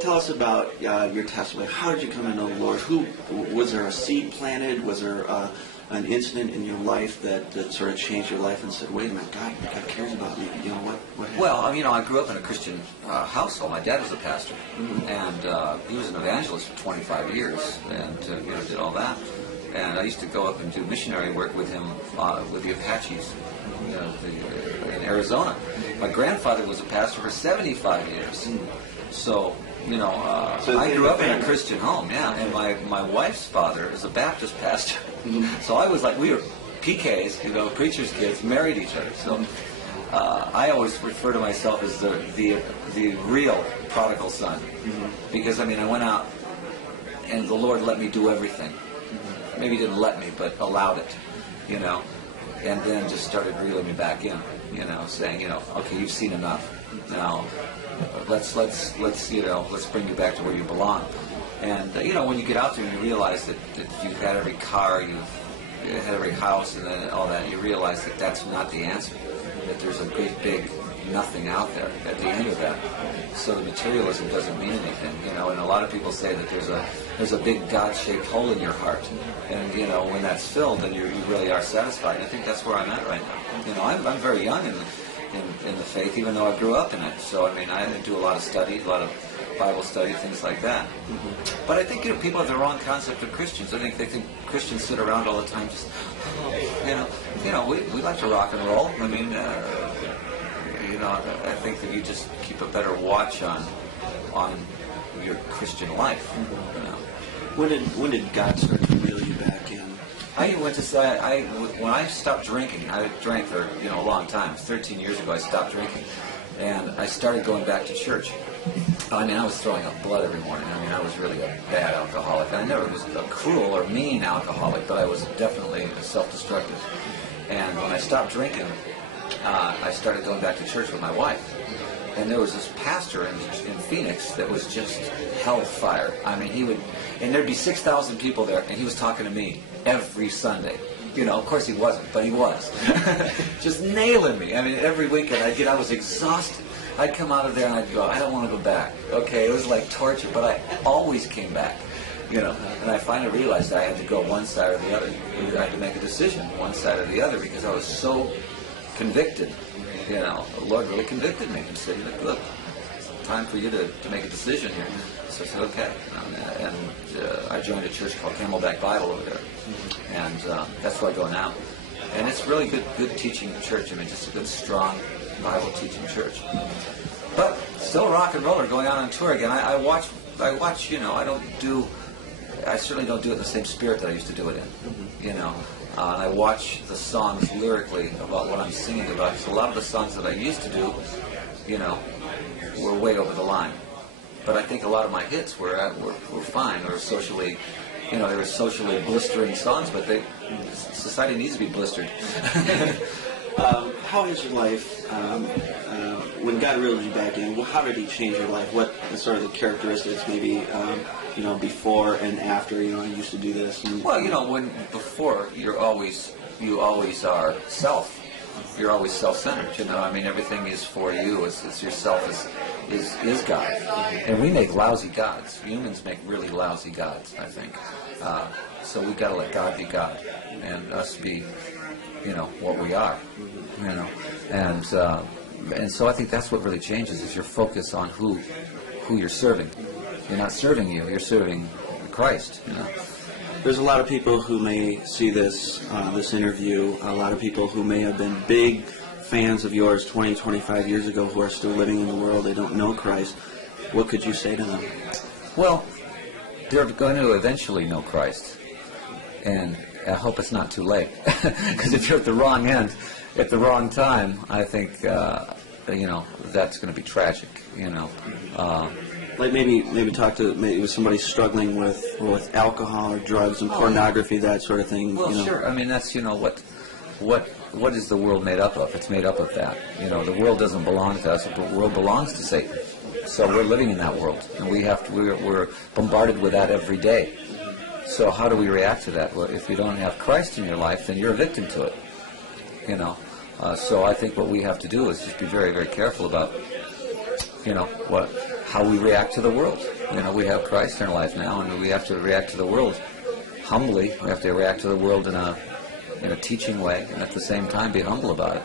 Tell us about your testimony. How did you come to know the Lord? Was there a seed planted? Was there an incident in your life that sort of changed your life and said, wait a minute, God cares about me? You know, what happened? Well, I grew up in a Christian household. My dad was a pastor, and he was an evangelist for 25 years, and did all that. And I used to go up and do missionary work with him with the Apaches in Arizona. My grandfather was a pastor for 75 years. So, I grew up in a Christian home, yeah. And my wife's father is a Baptist pastor. So I was like, we were PKs, preacher's kids, married each other. So I always refer to myself as the real prodigal son. Because, I went out and the Lord let me do everything. Maybe he didn't let me, but allowed it, and then just started reeling me back in, saying, okay, you've seen enough. Now, let's bring you back to where you belong. And when you get out there and you realize that you've had every car, you've had every house, and then all that, you realize that that's not the answer. That there's a great big nothing out there at the end of that. So the materialism doesn't mean anything, and a lot of people say that there's a big God-shaped hole in your heart, and when that's filled, then you really are satisfied. And I think that's where I'm at right now. I'm very young in the faith, even though I grew up in it. So I do a lot of study, a lot of Bible study, things like that. But I think people have the wrong concept of Christians. I think they think Christians sit around all the time just, we like to rock and roll. I think that you just keep a better watch on your Christian life. When did God start to reel you back in? When I stopped drinking, I drank for a long time. 13 years ago, I stopped drinking, and I started going back to church. I was throwing up blood every morning. I was really a bad alcoholic. I never was a cruel or mean alcoholic, but I was definitely self-destructive. And when I stopped drinking, I started going back to church with my wife. And there was this pastor in Phoenix that was just hellfire. And there'd be 6,000 people there, and he was talking to me every Sunday. Of course he wasn't, but he was. Just nailing me. Every weekend I was exhausted. I'd come out of there and I'd go, I don't want to go back. Okay, it was like torture, but I always came back. And I finally realized I had to go one side or the other. I had to make a decision, one side or the other, because I was so convicted. The Lord really convicted me and said, look, time for you to make a decision here. So I said, okay. And I joined a church called Camelback Bible over there. And that's where I go now. And it's really good teaching church. Just a good, strong Bible teaching church. But still a rock and roller, going out on tour again. I watch, I certainly don't do it in the same spirit that I used to do it in, And I watch the songs lyrically about what I'm singing about. Because a lot of the songs that I used to do, were way over the line. But I think a lot of my hits were fine. They were socially, they were socially blistering songs, but society needs to be blistered. How has your life, when God reeled you back in, how did he change your life? What are sort of the characteristics, maybe, before and after, I used to do this? When before, you always are self. You're always self-centered, everything is for you. It's yourself is God. And we make lousy gods. Humans make really lousy gods, I think. So we've got to let God be God and us be, what we are, And so I think that's what really changes, is your focus on who you're serving. You're not serving you're serving Christ, There's a lot of people who may see this interview, a lot of people who may have been big fans of yours 20, 25 years ago who are still living in the world, they don't know Christ. What could you say to them? Well, they're going to eventually know Christ. And I hope it's not too late. Because if you're at the wrong end, at the wrong time, I think, that's going to be tragic, Like maybe talk to somebody struggling with alcohol or drugs and pornography, that sort of thing. Well, sure. That's what is the world made up of? It's made up of that. The world doesn't belong to us. The world belongs to Satan. So we're living in that world, and we're bombarded with that every day. So how do we react to that? Well, if you don't have Christ in your life, then you're a victim to it. So I think what we have to do is just be very, very careful about, how we react to the world. You know, we have Christ in our life now, and we have to react to the world humbly. We have to react to the world in a teaching way, and at the same time be humble about it.